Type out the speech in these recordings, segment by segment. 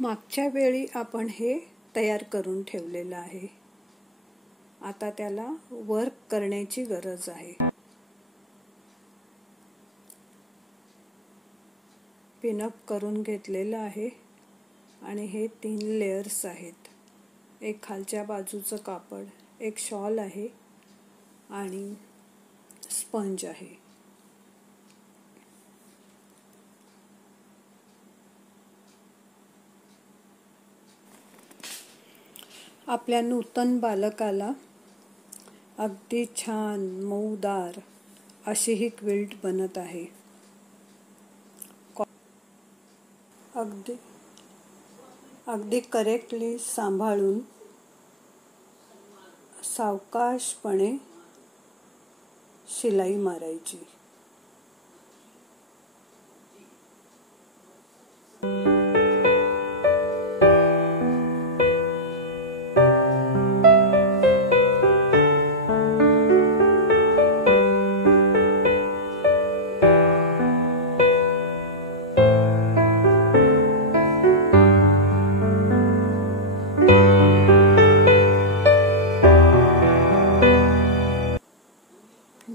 मागच्या वेळी आपण हे तयार करून ठेवलेलं आहे. आता त्याला वर्क करण्याची गरज आहे. पिनअप करून घेतलेलं आहे आणि हे 3 लेयर्स आहेत. एक खालच्या बाजूचं कापड, एक शॉल आहे आणि स्पंज आहे. आपल्या नूतन बालकाला अगदी छान मऊदार अशी ही क्विल्ट बनत आहे. अगदी करेक्टली सांभाळून सावकाशपणे शिलाई मारायची.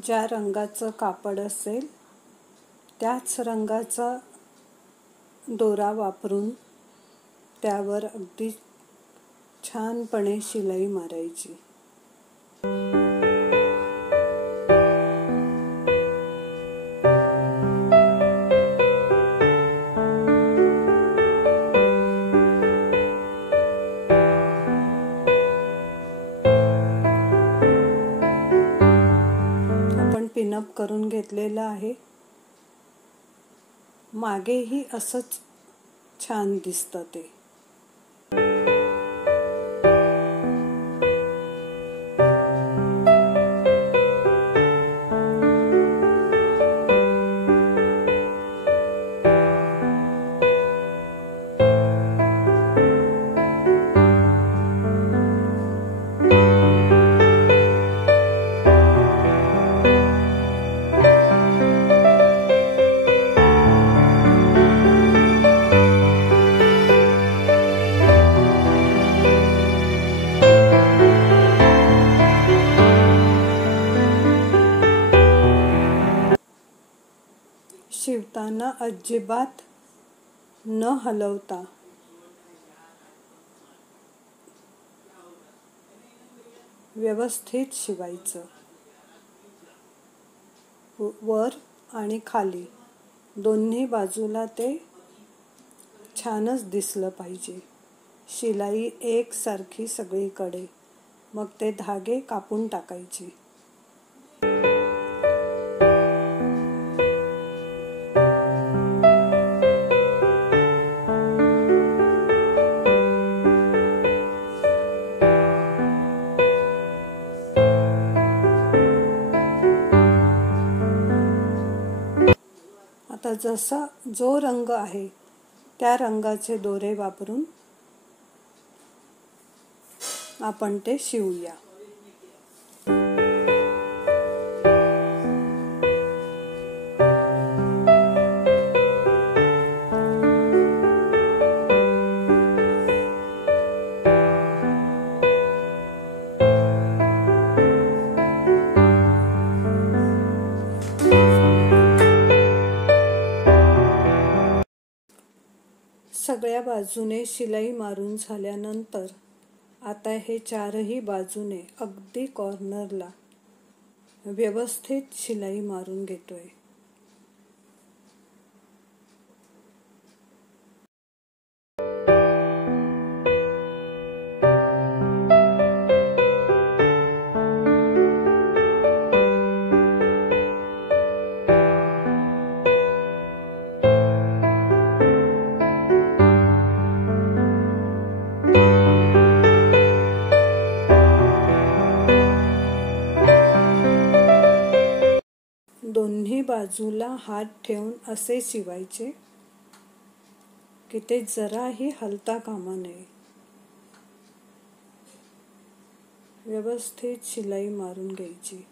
ज्या रंगाचं कापड असेल त्याच रंगाचा दोरा वापरून त्यावर अगदी छानपणे शिलाई मारायची. पिनअप करून घेतलेलं आहे. मागेही असंच छान दिसतं ते. शिवताना अजिबात न हलवता व्यवस्थित शिवायचं. वर आणि खाली दोन्ही बाजूला ते छानच दिसलं पाहिजे. शिलाई एकसारखी सगळीकडे. मग ते धागे कापून टाकायचे. आता जसा जो रंग आहे त्या रंगाचे दोरे वापरून आपण ते शिवूया. सगळ्या बाजूने शिलाई मारून झाल्यानंतर आता हे 4ही बाजूने अगदी कॉर्नरला व्यवस्थित शिलाई मारून घेतोय. दोन्ही बाजूला हात ठेवून असे शिवायचे की ते जराही हलता कामा नये. व्यवस्थित शिलाई मारून घ्यायची.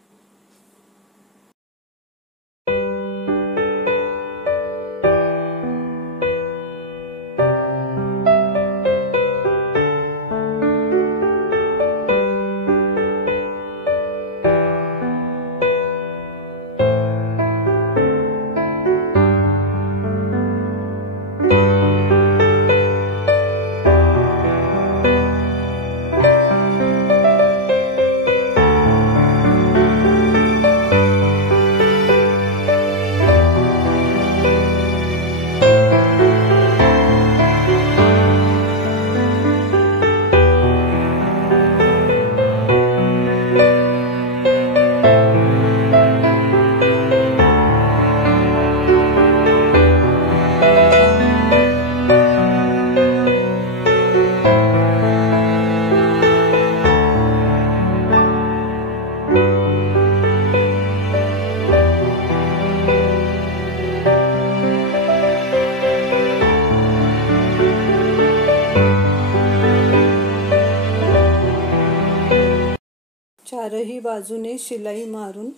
चारही बाजूने शिलाई मारून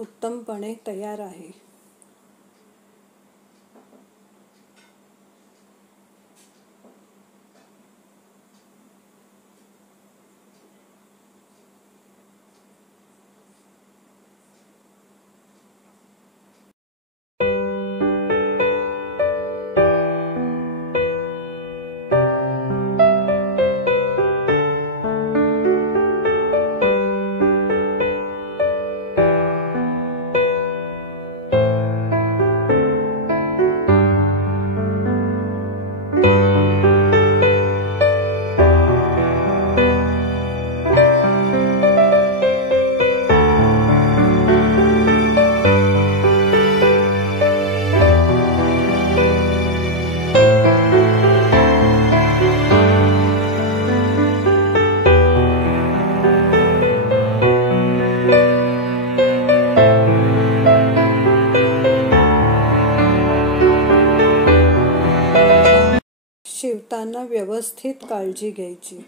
उत्तमपणे तयार आहे। शिवताना व्यवस्थित काळजी घ्यायची,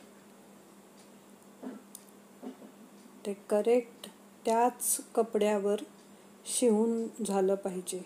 ते करेक्ट त्याच कपड्यावर शिवून झालं पाहिजे।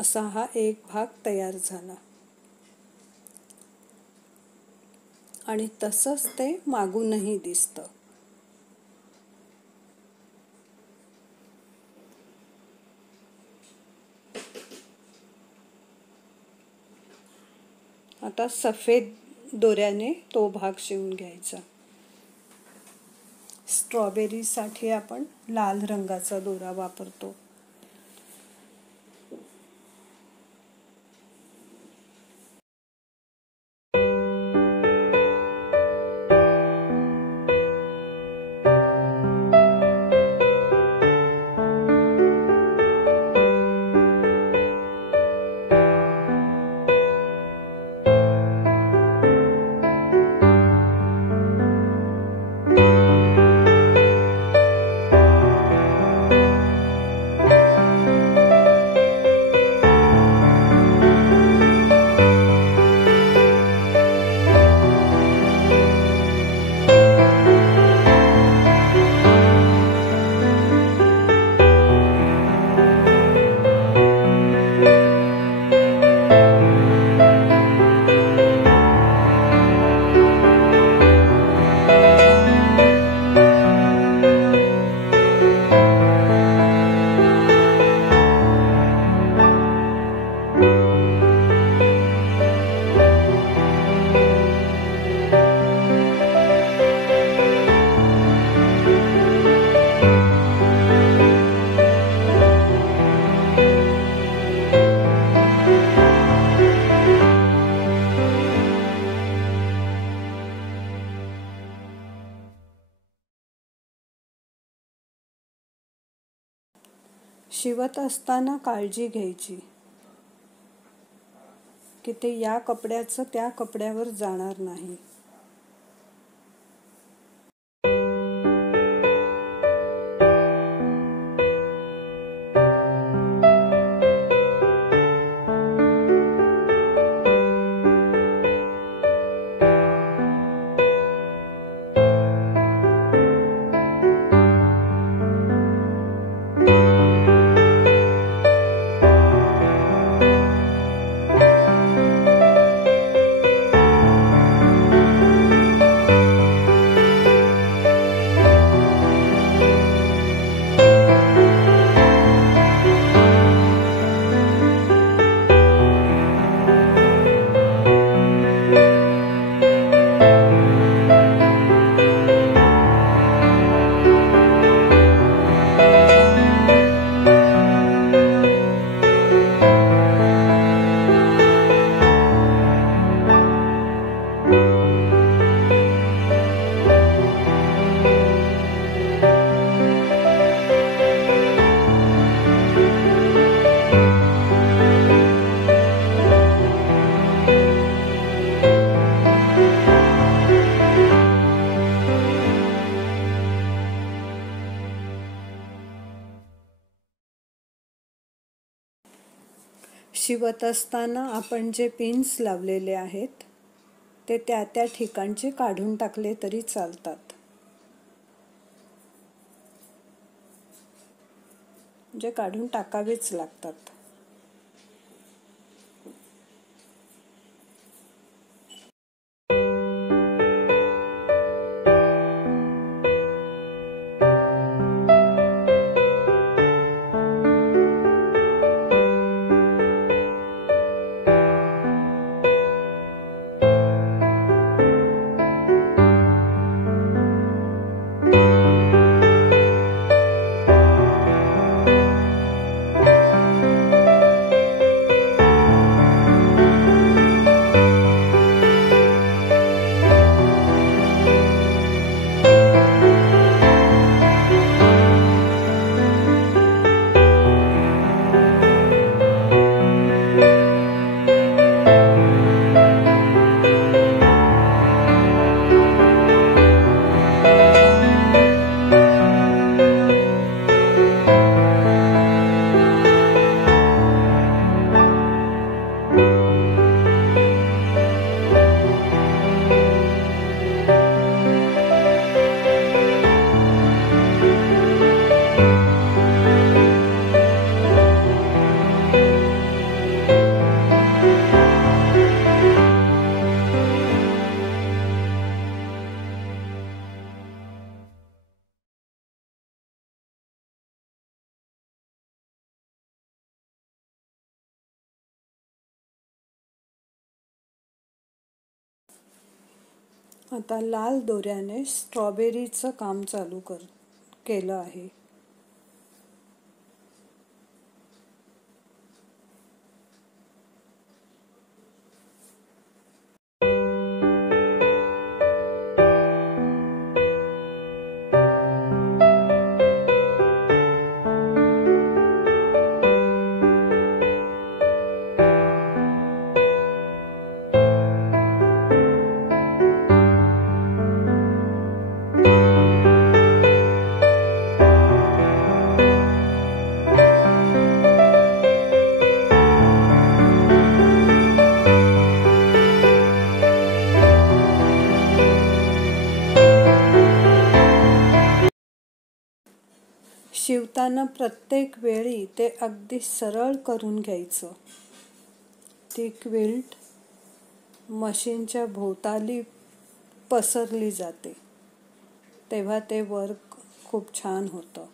असा हा एक भाग तयार झाला आणि तसंच ते मागूनही दिसतं। आता सफेद दोऱ्याने तो भाग शिवून घ्यायचा। स्ट्रॉबेरीसाठी आपण लाल रंगाचा दोरा वापरतो। शिवत असताना काळजी घ्यायची की ते या कपड्याचं त्या कपड्यावर जाणार नाही. शिवत असताना आपण जे पिन्स लावलेले आहेत ते त्या त्या ठिकाणचे काढून टाकले तरी चालतात. जे काढून टाकावेच लागतात. आता लाल दोऱ्याने स्ट्रॉबेरीचं काम चालू केलं आहे. शिवताना प्रत्येक वेळी ते अगदी सरळ करून घ्यायचं. ती क्विल्ट मशीनच्या भोवताली पसरली जाते तेव्हा ते वर्क खूप छान होतं.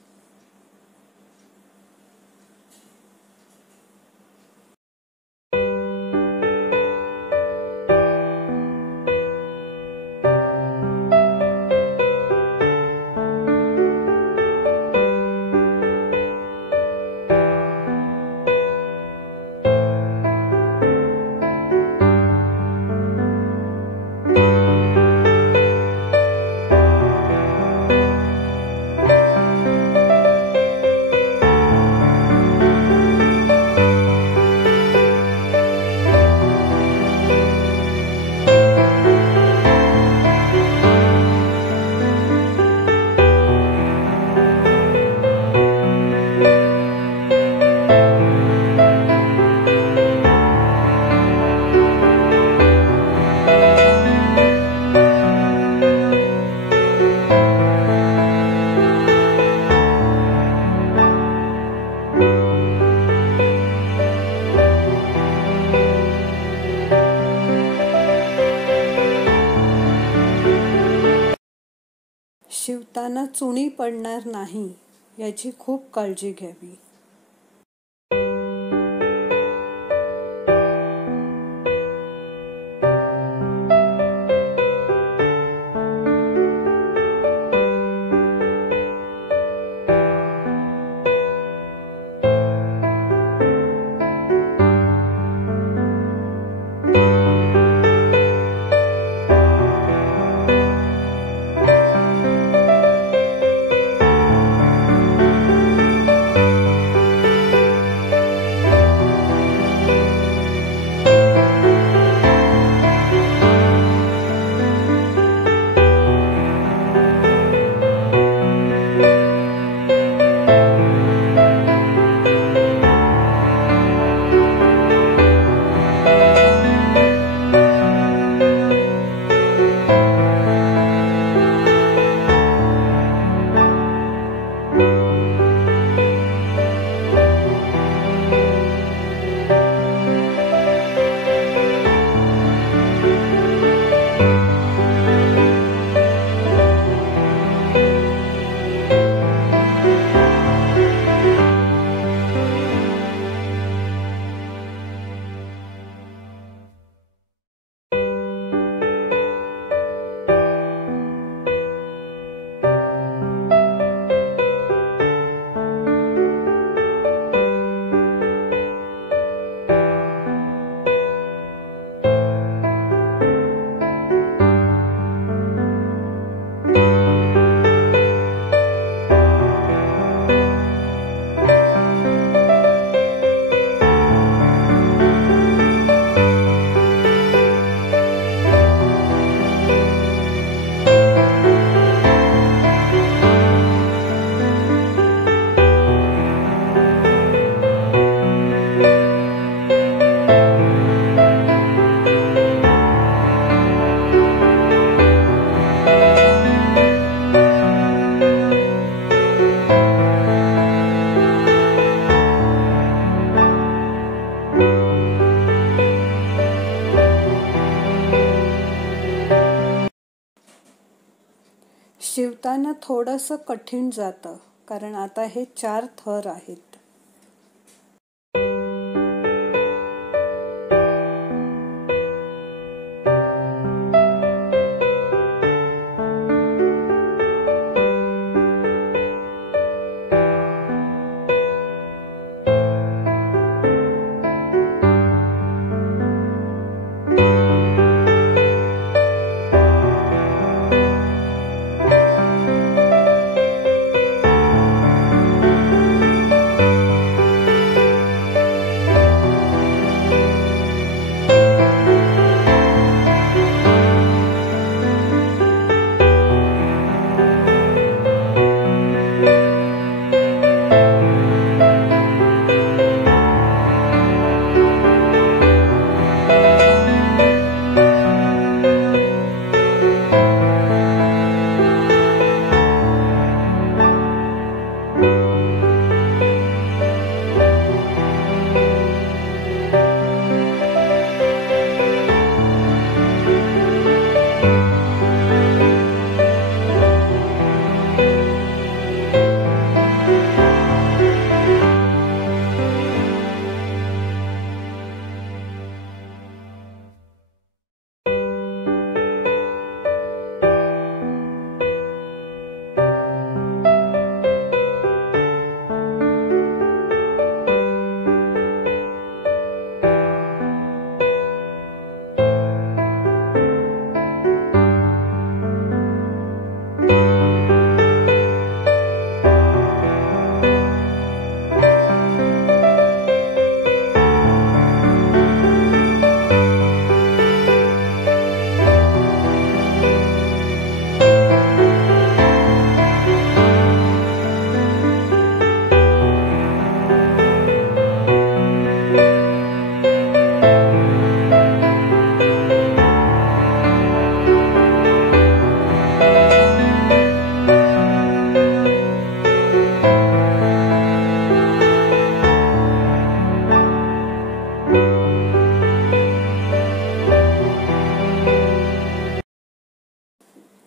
चुणी पडणार नाही याची खूप काळजी घ्यावी. शिवताना थोडंसं कठीण जातं, कारण आता हे 4 थर आहेत.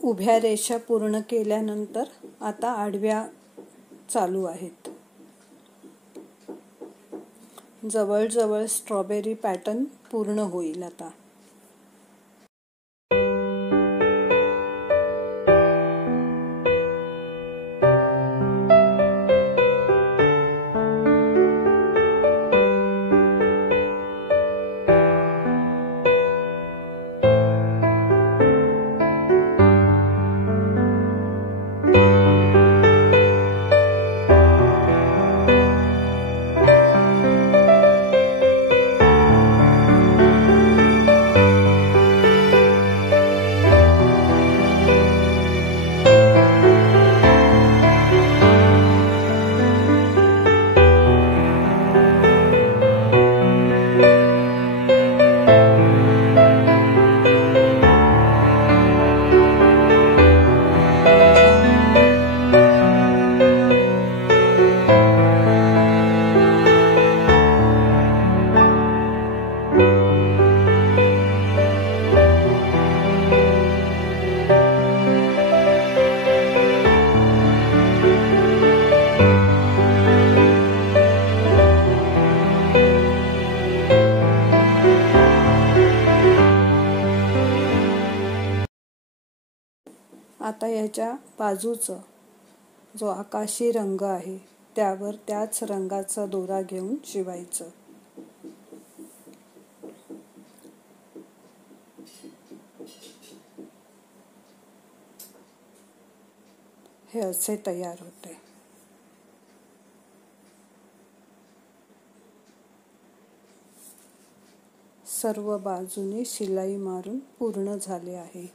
उभ्या रेषा पूर्ण केल्यानंतर आता आडव्या चालू आहेत. जवळजवळ स्ट्रॉबेरी पॅटर्न पूर्ण होईल आता. आता याच्या बाजूचं जो आकाशी रंग आहे त्यावर त्याच रंगाचा दोरा घेऊन शिवायचं. हे असे तयार होते. सर्व बाजूने शिलाई मारून पूर्ण झाले आहे.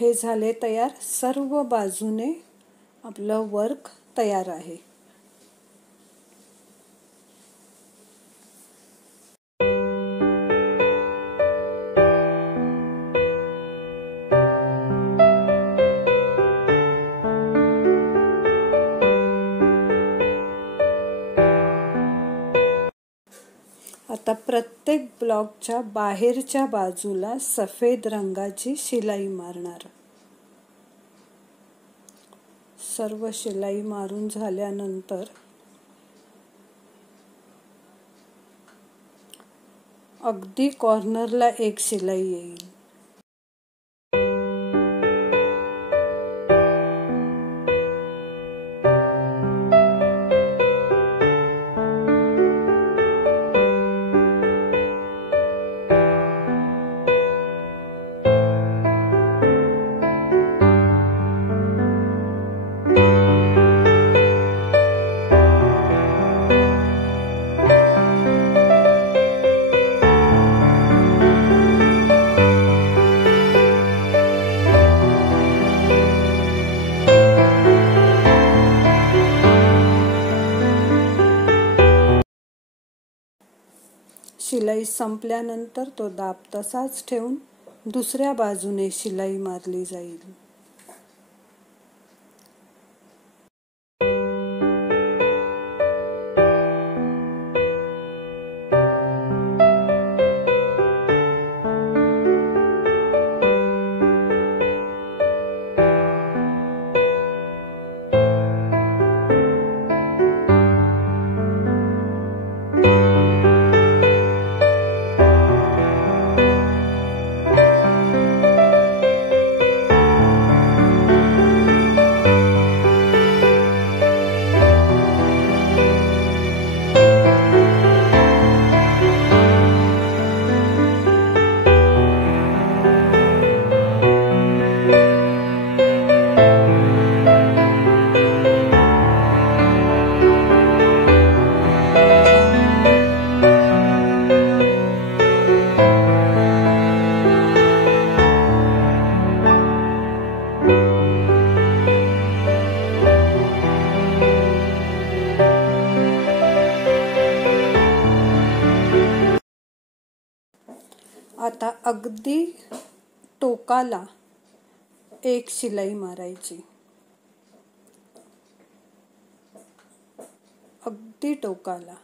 हे झाले तयार. सर्व बाजूने आपलं वर्क तयार आहे. आता प्रत्येक ब्लॉकच्या बाहेरच्या बाजूला सफेद रंगाची शिलाई मारणार. सर्व शिलाई मारून झाल्यानंतर अगदी कॉर्नरला एक शिलाई येईल. शिलाई संपल्यानंतर तो दाब तसाच ठेवून दुसऱ्या बाजूने शिलाई मारली जाईल. आता अगदी टोकाला एक शिलाई मारायची. अगदी टोकाला.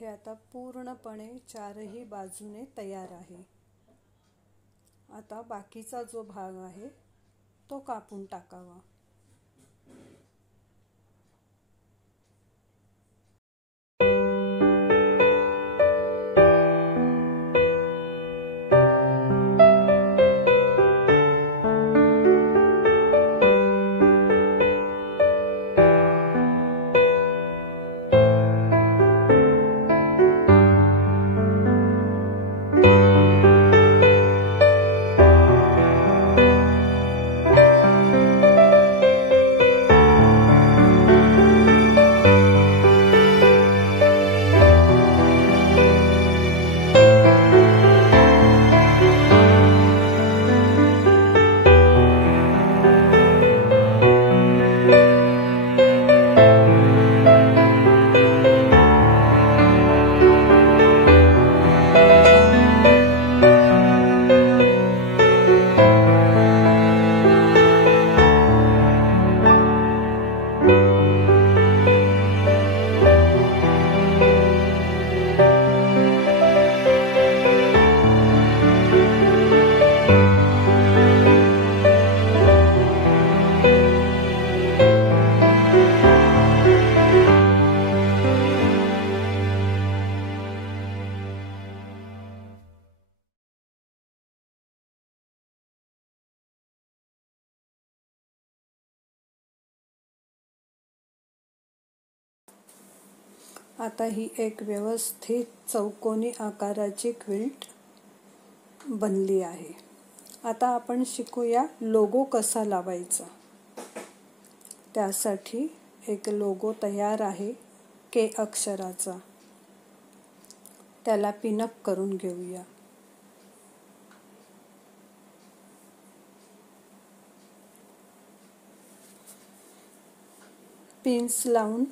हे आता पूर्णपणे चारही बाजूने तयार आहे. आता बाकीचा जो भाग आहे तो कापून टाकावा. आता ही एक व्यवस्थित चौकोनी आकाराची क्विल्ट बनली आहे. आता आपण शिकूया लोगो कसा लावायचा. त्यासाठी एक लोगो तयार आहे के अक्षराचा. त्याला पिनअप करून घेऊया. पिन्स लावून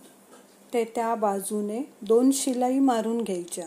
ते त्या बाजूने 2 शिलाई मारून घ्यायच्या.